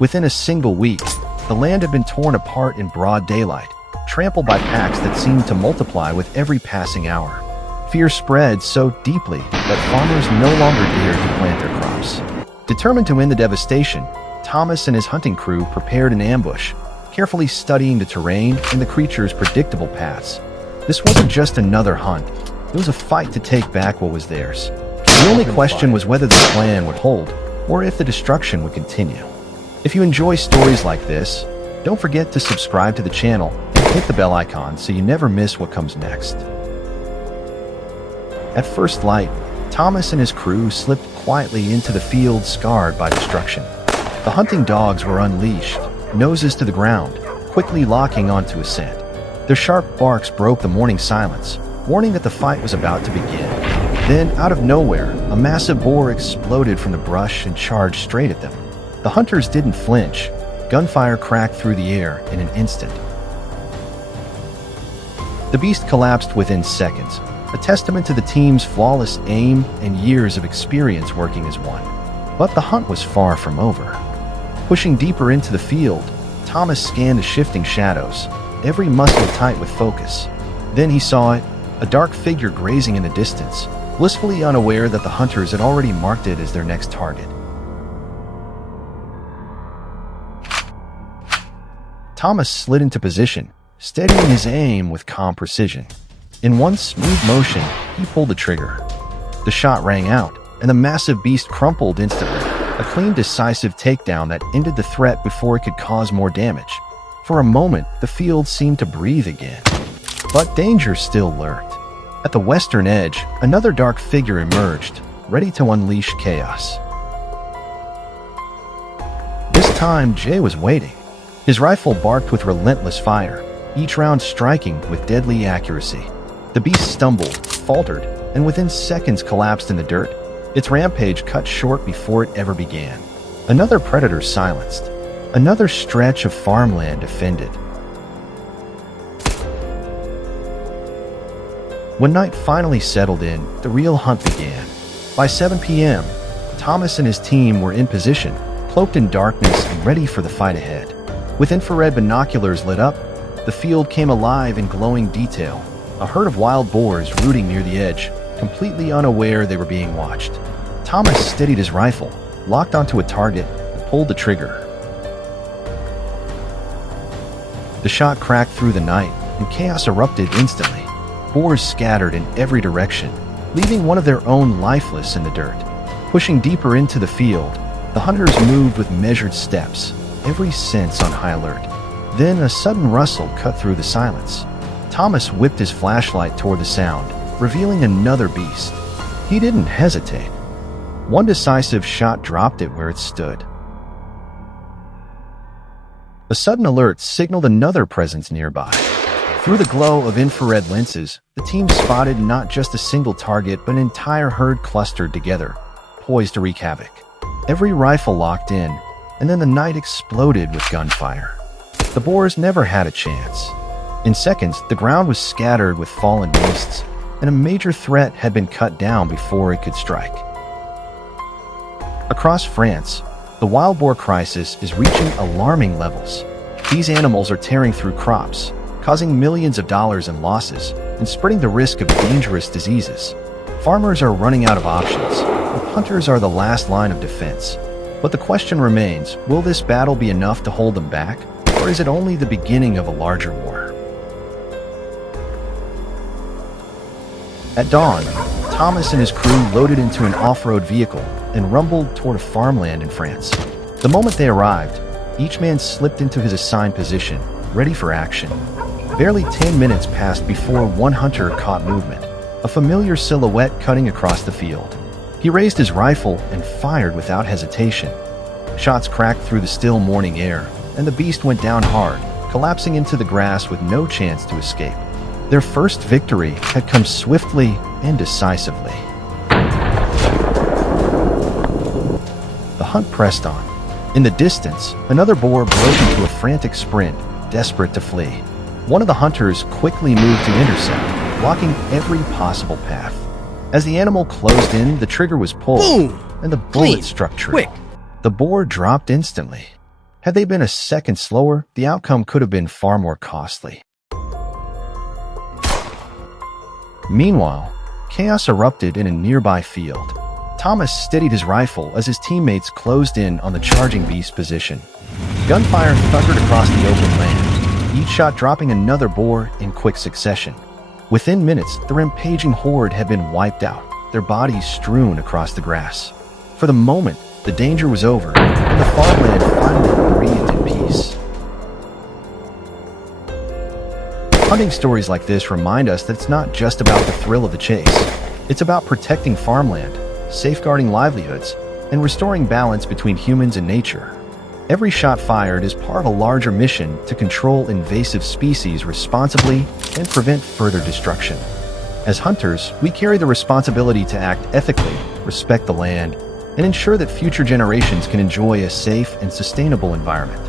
Within a single week, the land had been torn apart in broad daylight, trampled by packs that seemed to multiply with every passing hour. Fear spread so deeply that farmers no longer dared to plant their crops. Determined to end the devastation, Thomas and his hunting crew prepared an ambush, carefully studying the terrain and the creatures' predictable paths. This wasn't just another hunt. It was a fight to take back what was theirs. The only question was whether the plan would hold, or if the destruction would continue. If you enjoy stories like this, don't forget to subscribe to the channel and hit the bell icon so you never miss what comes next. At first light, Thomas and his crew slipped quietly into the field scarred by destruction. The hunting dogs were unleashed, noses to the ground, quickly locking onto a scent. Their sharp barks broke the morning silence, warning that the fight was about to begin. Then, out of nowhere, a massive boar exploded from the brush and charged straight at them. The hunters didn't flinch. Gunfire cracked through the air in an instant. The beast collapsed within seconds, a testament to the team's flawless aim and years of experience working as one. But the hunt was far from over. Pushing deeper into the field, Thomas scanned the shifting shadows, every muscle tight with focus. Then he saw it, a dark figure grazing in the distance, blissfully unaware that the hunters had already marked it as their next target. Thomas slid into position, steadying his aim with calm precision. In one smooth motion, he pulled the trigger. The shot rang out, and the massive beast crumpled instantly, a clean, decisive takedown that ended the threat before it could cause more damage. For a moment, the field seemed to breathe again. But danger still lurked. At the western edge, another dark figure emerged, ready to unleash chaos. This time, Jay was waiting. His rifle barked with relentless fire, each round striking with deadly accuracy. The beast stumbled, faltered, and within seconds collapsed in the dirt, its rampage cut short before it ever began. Another predator silenced, another stretch of farmland defended. When night finally settled in, the real hunt began. By 7 p.m., Thomas and his team were in position, cloaked in darkness and ready for the fight ahead. With infrared binoculars lit up, the field came alive in glowing detail, a herd of wild boars rooting near the edge, completely unaware they were being watched. Thomas steadied his rifle, locked onto a target, and pulled the trigger. The shot cracked through the night, and chaos erupted instantly. Boars scattered in every direction, leaving one of their own lifeless in the dirt. Pushing deeper into the field, the hunters moved with measured steps, every sense on high alert. Then a sudden rustle cut through the silence. Thomas whipped his flashlight toward the sound, revealing another beast. He didn't hesitate. One decisive shot dropped it where it stood. A sudden alert signaled another presence nearby. Through the glow of infrared lenses, the team spotted not just a single target but an entire herd clustered together, poised to wreak havoc. Every rifle locked in, and then the night exploded with gunfire. The boars never had a chance. In seconds, the ground was scattered with fallen beasts, and a major threat had been cut down before it could strike. Across France, the wild boar crisis is reaching alarming levels. These animals are tearing through crops, causing millions of dollars in losses, and spreading the risk of dangerous diseases. Farmers are running out of options, and hunters are the last line of defense. But the question remains, will this battle be enough to hold them back, or is it only the beginning of a larger war? At dawn, Thomas and his crew loaded into an off-road vehicle and rumbled toward a farmland in France. The moment they arrived, each man slipped into his assigned position, ready for action. Barely 10 minutes passed before one hunter caught movement, a familiar silhouette cutting across the field. He raised his rifle and fired without hesitation. Shots cracked through the still morning air, and the beast went down hard, collapsing into the grass with no chance to escape. Their first victory had come swiftly and decisively. The hunt pressed on. In the distance, another boar broke into a frantic sprint, desperate to flee. One of the hunters quickly moved to intercept, blocking every possible path. As the animal closed in, the trigger was pulled, Boom! and the bullet Clean. struck true. Quick. The boar dropped instantly. Had they been a second slower, the outcome could have been far more costly. Meanwhile, chaos erupted in a nearby field. Thomas steadied his rifle as his teammates closed in on the charging beast's position. Gunfire thundered across the open land, each shot dropping another boar in quick succession. Within minutes, the rampaging horde had been wiped out, their bodies strewn across the grass. For the moment, the danger was over, and the farmland finally breathed in peace. Hunting stories like this remind us that it's not just about the thrill of the chase. It's about protecting farmland, safeguarding livelihoods, and restoring balance between humans and nature. Every shot fired is part of a larger mission to control invasive species responsibly and prevent further destruction. As hunters, we carry the responsibility to act ethically, respect the land, and ensure that future generations can enjoy a safe and sustainable environment.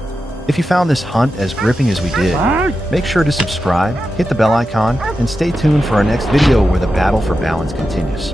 If you found this hunt as gripping as we did, make sure to subscribe, hit the bell icon, and stay tuned for our next video where the battle for balance continues.